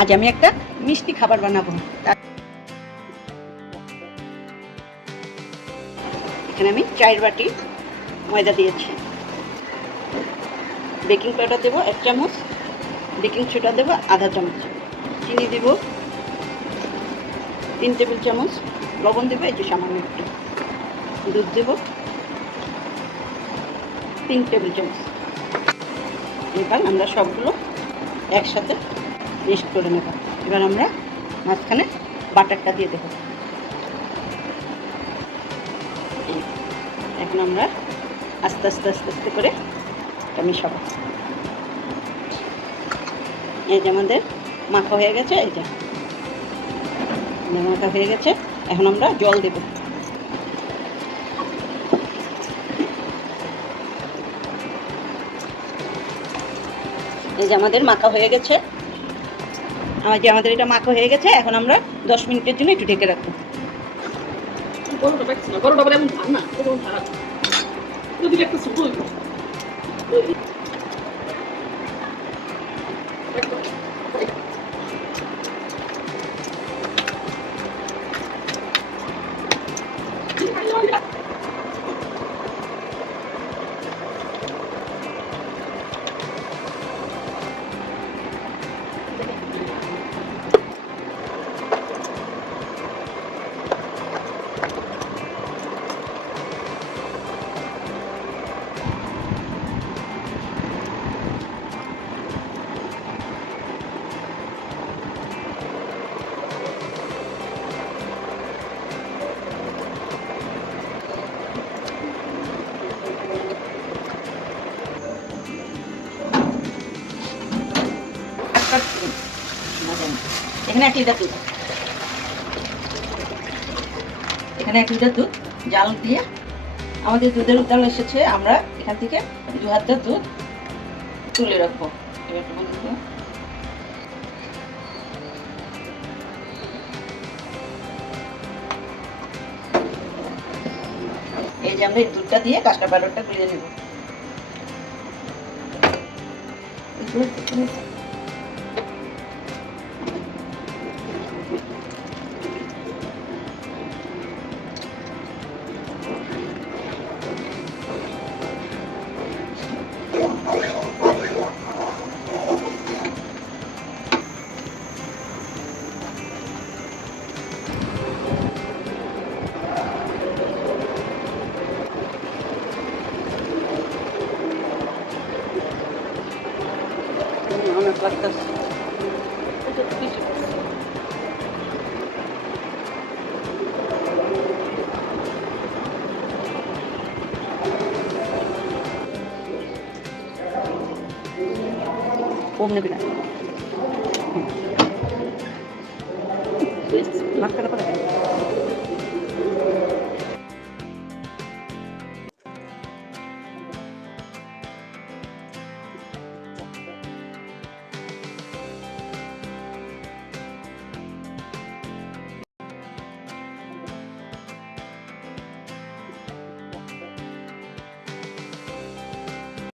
আজ আমি একটা মিষ্টি খাবার বানাবো। এখানে আমি 4 বাটি ময়দা দিয়েছি। বেকিং পাউডার দেবো 1 চামচ, বেকিং সোডা দেবো আধা চামচ, চিনি দেব 3 টেবিল চামচ, লবণ দেবো এই যে সামান্য একটু, দুধ দেবো 3 টেবিল চামচ। এবার আমরা সবগুলো একসাথে মিক্স করে নেব। এবার আমরা মাঝখানে বাটারটা দিয়ে দেবো। এখন আমরা আস্তে আস্তে আস্তে আস্তে করে এটা মেশাবো। এই যে আমাদের মাখা হয়ে গেছে, এই যে মাখা হয়ে গেছে। এখন আমরা জল দেব। এই যে আমাদের মাখা হয়ে গেছে, আমাদের এটা মাখা হয়ে গেছে। এখন আমরা 10 মিনিটের জন্য একটু ঢেকে রাখবো। এখানে 1 লিটার দুধ, এখানে 1 লিটার দুধ জাল দিয়ে আমাদের দুধের উতাল এসেছে। আমরা এখান থেকে 2 হাতে দুধ তুলে রাখবো। এই যে আমরা এই দুধটা দিয়ে কাস্টার্ড পাউডারটা গুলিয়ে নেব। অনেক লাগতেছে। কম নেবি না, লাখ টাকা